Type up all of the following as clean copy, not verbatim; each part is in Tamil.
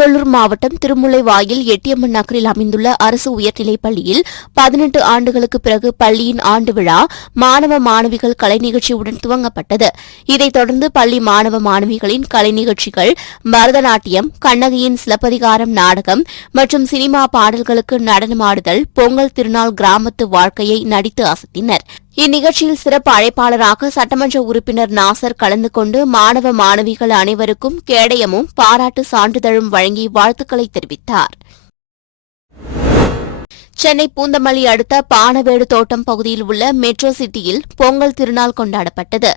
திருவள்ளூர் மாவட்டம் திருமுல்லைவாயில் எட்டியம்மன் நகரில் அமைந்துள்ள அரசு உயர்நிலைப் பள்ளியில் 18 ஆண்டுகளுக்கு பிறகு பள்ளியின் ஆண்டு விழா மாணவ மாணவிகள் கலை நிகழ்ச்சியுடன் துவங்கப்பட்டது. இதைத் தொடர்ந்து பள்ளி மாணவ மாணவிகளின் கலை நிகழ்ச்சிகள் பரதநாட்டியம், கண்ணகியின் சிலப்பதிகாரம் நாடகம் மற்றும் சினிமா பாடல்களுக்கு நடனமாடுதல், பொங்கல் திருநாள் கிராமத்து வாழ்க்கையை நடித்து அசத்தினர். இந்நிகழ்ச்சியில் சிறப்பு அழைப்பாளராக சட்டமன்ற உறுப்பினர் நாசர் கலந்து கொண்டு மாணவ மாணவிகள் அனைவருக்கும் கேடயமும் பாராட்டு சான்றிதழும் வழங்கி வாழ்த்துக்களை தெரிவித்தார். சென்னை பூந்தமல்லி அடுத்த பானவேடு தோட்டம் பகுதியில் உள்ள மெட்ரோ சிட்டியில் பொங்கல் திருநாள் கொண்டாடப்பட்டது.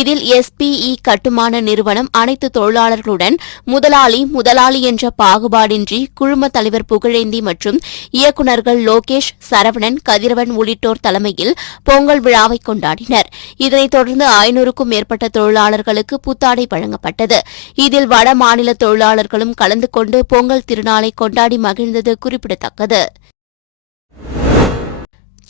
இதில் SPE கட்டுமான நிறுவனம் அனைத்து தொழிலாளர்களுடன் முதலாளி என்ற பாகுபாடின்றி குழும தலைவர் புகழேந்தி மற்றும் இயக்குநர்கள் லோகேஷ், சரவணன், கதிரவன் உள்ளிட்டோர் தலைமையில் பொங்கல் விழாவை கொண்டாடினர். இதனைத் தொடர்ந்து 500க்கும் மேற்பட்ட தொழிலாளர்களுக்கு புத்தாடை வழங்கப்பட்டது. இதில் வட மாநில தொழிலாளர்களும் கலந்து கொண்டு பொங்கல் திருநாளை கொண்டாடி மகிழ்ந்தது குறிப்பிடத்தக்கது.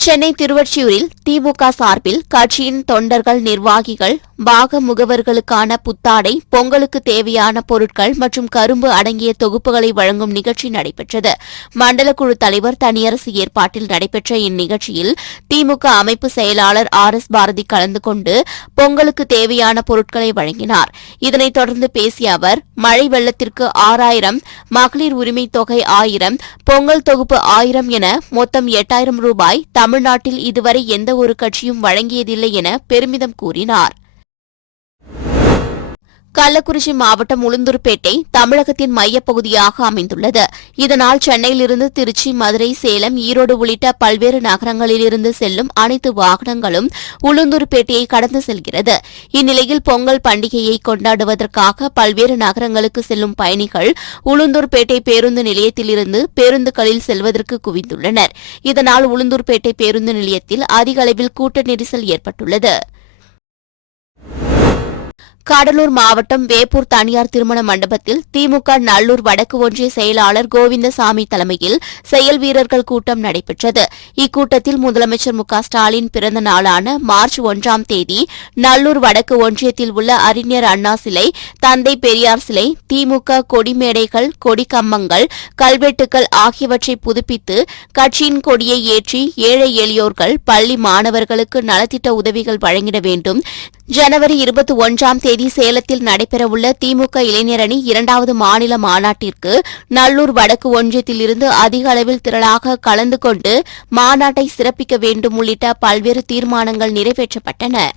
சென்னை திருவொற்றியூரில் திமுக சார்பில் கட்சியின் தொண்டர்கள், நிர்வாகிகள், பாக முகவர்களுக்கான புத்தாடை, பொங்கலுக்கு தேவையான பொருட்கள் மற்றும் கரும்பு அடங்கிய தொகுப்புகளை வழங்கும் நிகழ்ச்சி நடைபெற்றது. மண்டல குழு தலைவர் தனியரசு ஏற்பாட்டில் நடைபெற்ற இந்நிகழ்ச்சியில் திமுக அமைப்பு செயலாளர் RS பாரதி கலந்து கொண்டு பொங்கலுக்கு தேவையான பொருட்களை வழங்கினார். இதனைத் தொடர்ந்து பேசிய அவர், மழை வெள்ளத்திற்கு 6000, மகளிர் உரிமை தொகை 1000, பொங்கல் தொகுப்பு 1000 என மொத்தம் 8000 ரூபாய் தமிழ்நாட்டில் இதுவரை எந்த ஒரு கட்சியும் வழங்கியதில்லை என பெருமிதம் கூறினார். கள்ளக்குறிச்சி மாவட்டம் உளுந்தூர்பேட்டை தமிழகத்தின் மையப்பகுதியாக அமைந்துள்ளது. இதனால் சென்னையிலிருந்து திருச்சி, மதுரை, சேலம், ஈரோடு உள்ளிட்ட பல்வேறு நகரங்களிலிருந்து செல்லும் அனைத்து வாகனங்களும் உளுந்தூர்பேட்டையை கடந்து செல்கிறது. இந்நிலையில் பொங்கல் பண்டிகையை கொண்டாடுவதற்காக பல்வேறு நகரங்களுக்கு செல்லும் பயணிகள் உளுந்தூர்பேட்டை பேருந்து நிலையத்திலிருந்து பேருந்துகளில் செல்வதற்கு குவிந்துள்ளனர். இதனால் உளுந்தூர்பேட்டை பேருந்து நிலையத்தில் அதிக அளவில் கூட்ட நெரிசல் ஏற்பட்டுள்ளது. கடலூர் மாவட்டம் வேப்பூர் தனியார் திருமண மண்டபத்தில் திமுக நல்லூர் வடக்கு ஒன்றிய செயலாளர் கோவிந்தசாமி தலைமையில் செயல் வீரர்கள் கூட்டம் நடைபெற்றது. இக்கூட்டத்தில் முதலமைச்சர் ஸ்டாலின் பிறந்த நாளான மார்ச் 1ஆம் தேதி நல்லூர் வடக்கு ஒன்றியத்தில் உள்ள அறிஞர் அண்ணா சிலை, தந்தை பெரியார் சிலை, திமுக கொடிமேடைகள், கொடிக்கம்பங்கள், கல்வெட்டுகள் ஆகியவற்றை புதுப்பித்து கட்சியின் கொடியை ஏற்றி ஏழை எளியோர்கள், பள்ளி மாணவர்களுக்கு நலத்திட்ட உதவிகள் வழங்கிட வேண்டும். ஜனவரி 21ஆம் தேதி சேலத்தில் நடைபெறவுள்ள திமுக இளைஞரணி 2வது மாநில மாநாட்டிற்கு நல்லூர் வடக்கு ஒன்றியத்திலிருந்து அதிக அளவில் திரளாக கலந்து கொண்டு மாநாட்டை சிறப்பிக்க வேண்டும் உள்ளிட்ட பல்வேறு தீர்மானங்கள் நிறைவேற்றப்பட்டன.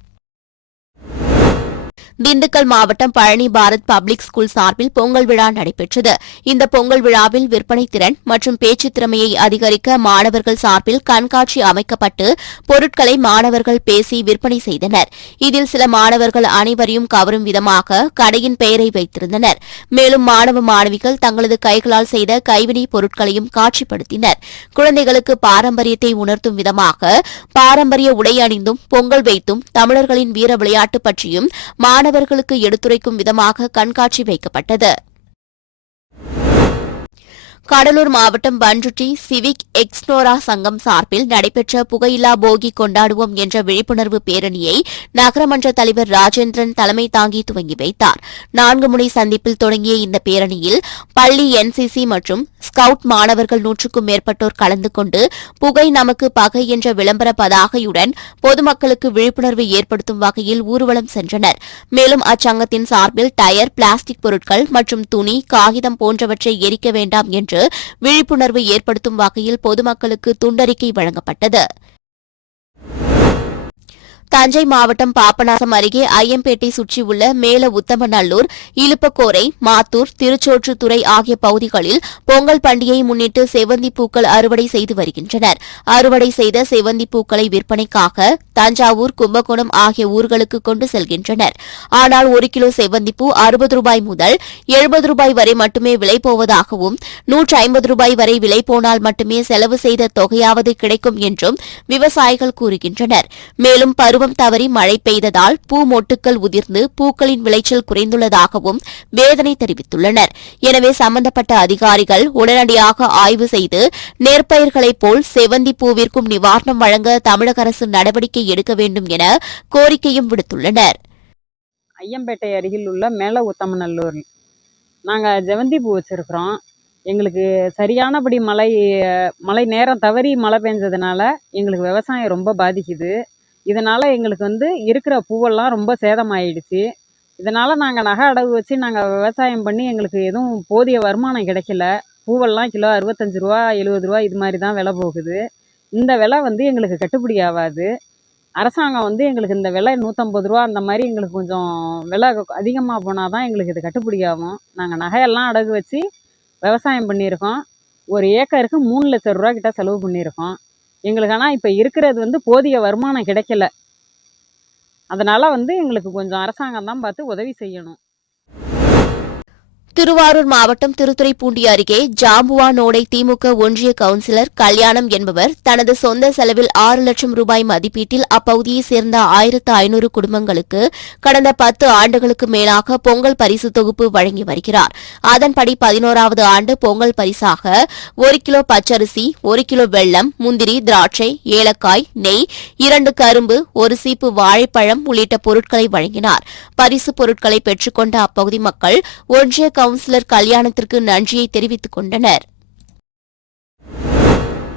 திண்டுக்கல் மாவட்டம் பழனி பாரத் பப்ளிக் ஸ்கூல் சார்பில் பொங்கல் விழா நடைபெற்றது. இந்த பொங்கல் விழாவில் விற்பனை திறன் மற்றும் பேச்சு திறமையை அதிகரிக்க மாணவர்கள் சார்பில் கண்காட்சி அமைக்கப்பட்டு பொருட்களை மாணவர்கள் பேசி விற்பனை செய்தனர். இதில் சில மாணவர்கள் அனைவரையும் கவரும் விதமாக கடையின் பெயரை வைத்திருந்தனர். மேலும் மாணவ மாணவிகள் தங்களது கைகளால் செய்த கைவினைப் பொருட்களையும் காட்சிப்படுத்தினர். குழந்தைகளுக்கு பாரம்பரியத்தை உணர்த்தும் விதமாக பாரம்பரிய உடை அணிந்தும் பொங்கல் வைத்தும் தமிழர்களின் வீர விளையாட்டு பற்றியும் மாணவர்களுக்கு எடுத்துரைக்கும் விதமாக கண்காட்சி வைக்கப்பட்டது. கடலூர் மாவட்டம் பண்ருட்டி சிவிக் எக்ஸ்னோரா சங்கம் சார்பில் நடைபெற்ற புகையில்லா போகி கொண்டாடுவோம் என்ற விழிப்புணர்வு பேரணியை நகரமன்ற தலைவர் ராஜேந்திரன் தலைமை தாங்கி துவங்கி வைத்தார். 4 முனை சந்திப்பில் தொடங்கிய இந்த பேரணியில் பள்ளி NCC மற்றும் ஸ்கவுட் மாணவர்கள் 100க்கும் மேற்பட்டோர் கலந்து கொண்டு புகை நமக்கு பகை என்ற விளம்பர பதாகையுடன் பொதுமக்களுக்கு விழிப்புணர்வு ஏற்படுத்தும் வகையில் ஊர்வலம் சென்றனர். மேலும் அச்சங்கத்தின் சார்பில் டயர், பிளாஸ்டிக் பொருட்கள் மற்றும் துணி, காகிதம் போன்றவற்றை எரிக்க வேண்டாம் என்று விழிப்புணர்வு ஏற்படுத்தும் வகையில் பொதுமக்களுக்கு துண்டறிக்கை வழங்கப்பட்டது. தஞ்சை மாவட்டம் பாபநாசம் அருகே ஐயம்பேட்டை சுற்றியுள்ள மேல உத்தமநல்லூர், இலுப்பக்கோரை, மாத்தூர், திருச்சோற்றுத்துறை ஆகிய பகுதிகளில் பொங்கல் பண்டிகையை முன்னிட்டு செவ்வந்தி பூக்கள் அறுவடை செய்து வருகின்றனர். அறுவடை செய்த செவ்வந்தி பூக்களை விற்பனைக்காக தஞ்சாவூர், கும்பகோணம் ஆகிய ஊர்களுக்கு கொண்டு செல்கின்றனர். ஆனால் 1 கிலோ செவ்வந்திப்பூ 60 ரூபாய் முதல் 70 ரூபாய் வரை மட்டுமே விலை போவதாகவும் 150 ரூபாய் வரை விலை போனால் மட்டுமே செலவு செய்த தொகையாவது கிடைக்கும் என்றும் விவசாயிகள் கூறுகின்றனர். மேலும் பருவம் தவறி மழை பெய்ததால் பூ மொட்டுக்கள் உதிர்ந்து பூக்களின் விளைச்சல் குறைந்துள்ளதாகவும் வேதனை தெரிவித்துள்ளனர். எனவே சம்பந்தப்பட்ட அதிகாரிகள் உடனடியாக ஆய்வு செய்து நெற்பயிர்களைப் போல் செவ்வந்தி பூவிற்கும் நிவாரணம் வழங்க தமிழக அரசு நடவடிக்கை எடுக்க வேண்டும் என கோரிக்கையும் விடுத்துள்ளனர். ஐயம்பேட்டை அருகில் உள்ள மேல உத்தமநல்லூர் நாங்கள் ஜெவந்தி பூ வச்சுருக்குறோம். எங்களுக்கு சரியானபடி மழை நேரம் தவறி மழை பெஞ்சதுனால எங்களுக்கு விவசாயம் ரொம்ப பாதிக்குது. இதனால் எங்களுக்கு இருக்கிற பூவெல்லாம் ரொம்ப சேதமாயிடுச்சு. இதனால் நாங்கள் நகை அடகு வச்சு நாங்கள் விவசாயம் பண்ணி எங்களுக்கு எதுவும் போதிய வருமானம் கிடைக்கல. பூவெல்லாம் கிலோ ரூ. 65 ரூ. 70 இது மாதிரி தான் விலை போகுது. இந்த விலை எங்களுக்கு கட்டுப்படி ஆகாது. அரசாங்கம் எங்களுக்கு இந்த விலை ரூ. 150 அந்த மாதிரி எங்களுக்கு கொஞ்சம் விலை அதிகமாக போனால் தான் எங்களுக்கு இது கட்டுப்படி ஆகும். நாங்கள் நகையெல்லாம் அடகு வச்சு விவசாயம் பண்ணியிருக்கோம். ஒரு ஏக்கருக்கு 3 லட்சம் ரூபா கிட்ட செலவு பண்ணியிருக்கோம். எங்களுக்கு ஆனால் இப்போ இருக்கிறது போதிய வருமானம் கிடைக்கல. அதனால் எங்களுக்கு கொஞ்சம் அரசாங்கம் தான் பார்த்து உதவி செய்யணும். திருவாரூர் மாவட்டம் திருத்துறைப்பூண்டி அருகே ஜாம்புவானோடை திமுக ஒன்றிய கவுன்சிலர் கல்யாணம் என்பவர் தனது சொந்த செலவில் 6 லட்சம் ரூபாய் மதிப்பீட்டில் அப்பகுதியைச் சேர்ந்த 1500 குடும்பங்களுக்கு கடந்த 10 ஆண்டுகளுக்கு மேலாக பொங்கல் பரிசு தொகுப்பு வழங்கி வருகிறார். அதன்படி 11வது ஆண்டு பொங்கல் பரிசாக 1 கிலோ பச்சரிசி, 1 கிலோ வெல்லம், முந்திரி, திராட்சை, ஏலக்காய், நெய், 2 கரும்பு, 1 சீப்பு வாழைப்பழம் உள்ளிட்ட பொருட்களை வழங்கினார். பரிசு பொருட்களை பெற்றுக்கொண்ட அப்பகுதி மக்கள் ஒன்றிய கவுன்சிலர் கல்யாணத்திற்கு நன்றியை தெரிவித்துக் கொண்டனர்.